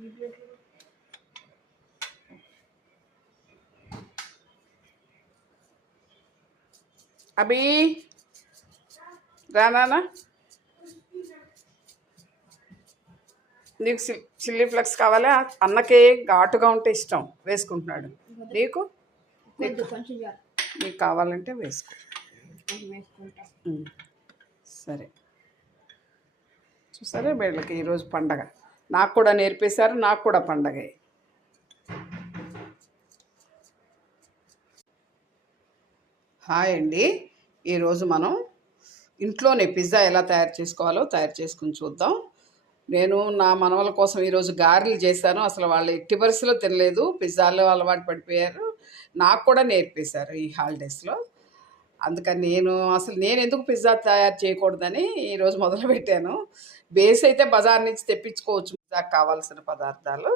అభి రానా, నీకు chilli flux కావాలా? అన్నకి ఘాటుగా ఉంటే ఇష్టం, వేసుకుంటున్నాడు. నీకు నీకు కావాలంటే వేసుకో. సరే, చూసారా వీళ్ళకి ఈరోజు పండగ. నాకు కూడా నేర్పేశారు, నాకు కూడా పండగే. హాయ్ అండి, ఈరోజు మనం ఇంట్లోనే పిజ్జా ఎలా తయారు చేసుకోవాలో తయారు చేసుకుని చూద్దాం. నేను నా మనవల కోసం ఈరోజు గారెలు చేశాను. అసలు వాళ్ళు ఎట్టి పరిస్థితిలో తినలేదు, పిజ్జాలో అలవాటు పడిపోయారు. నాకు కూడా నేర్పేశారు ఈ హాలిడేస్లో. అందుకని నేను ఎందుకు పిజ్జా తయారు చేయకూడదని ఈరోజు మొదలుపెట్టాను. బేస్ అయితే బజార్ నుంచి తెప్పించుకోవచ్చు. పిజ్జాకి కావాల్సిన పదార్థాలు: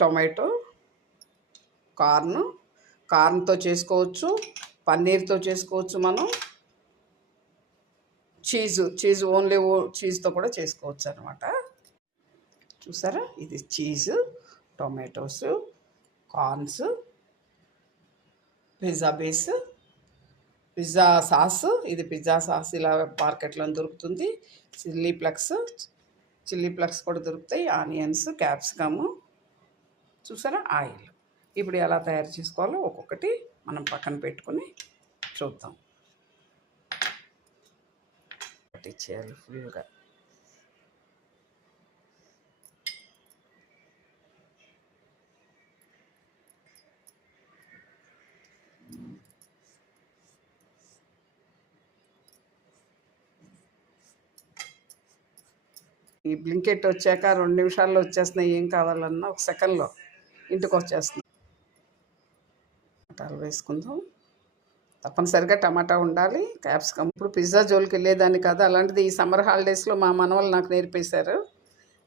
టొమాటో, కార్న్తో చేసుకోవచ్చు, పన్నీర్తో చేసుకోవచ్చు, మనం చీజ్ ఓన్లీ చీజ్తో కూడా చేసుకోవచ్చు అనమాట. చూసారా, ఇది cheese, tomatoes, corns, pizza base, pizza sauce. ఇది పిజ్జా సాస్ ఇలా మార్కెట్లో దొరుకుతుంది. చిల్లీ ఫ్లక్స్ కూడా దొరుకుతాయి. Onions, capsicum. చూసారా, ఆయిల్. ఇప్పుడు ఎలా తయారు చేసుకోవాలో ఒక్కొక్కటి మనం పక్కన పెట్టుకొని చూద్దాం. చేయాలి ఫుల్గా. ఈ బ్లింకెట్ వచ్చాక 2 నిమిషాల్లో వచ్చేస్తున్నాయి. ఏం కావాలన్నా ఒక సెకండ్లో ఇంటికి వచ్చేస్తుంది. టమాటాలు వేసుకుందాం. తప్పనిసరిగా టమాటా ఉండాలి, క్యాప్సికమ్. ఇప్పుడు పిజ్జా జోలికి వెళ్ళేదాన్ని కాదు, అలాంటిది ఈ సమ్మర్ హాలిడేస్లో మా మనవాళ్ళు నాకు నేర్పేశారు.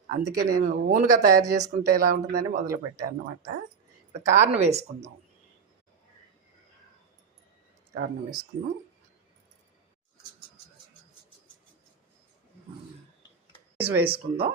అందుకే నేను ఓన్గా తయారు చేసుకుంటే ఎలా ఉంటుందని మొదలుపెట్టాను అన్నమాట. ఇప్పుడు కార్న్ వేసుకుందాం. చీజ్ వేసుకుందాం.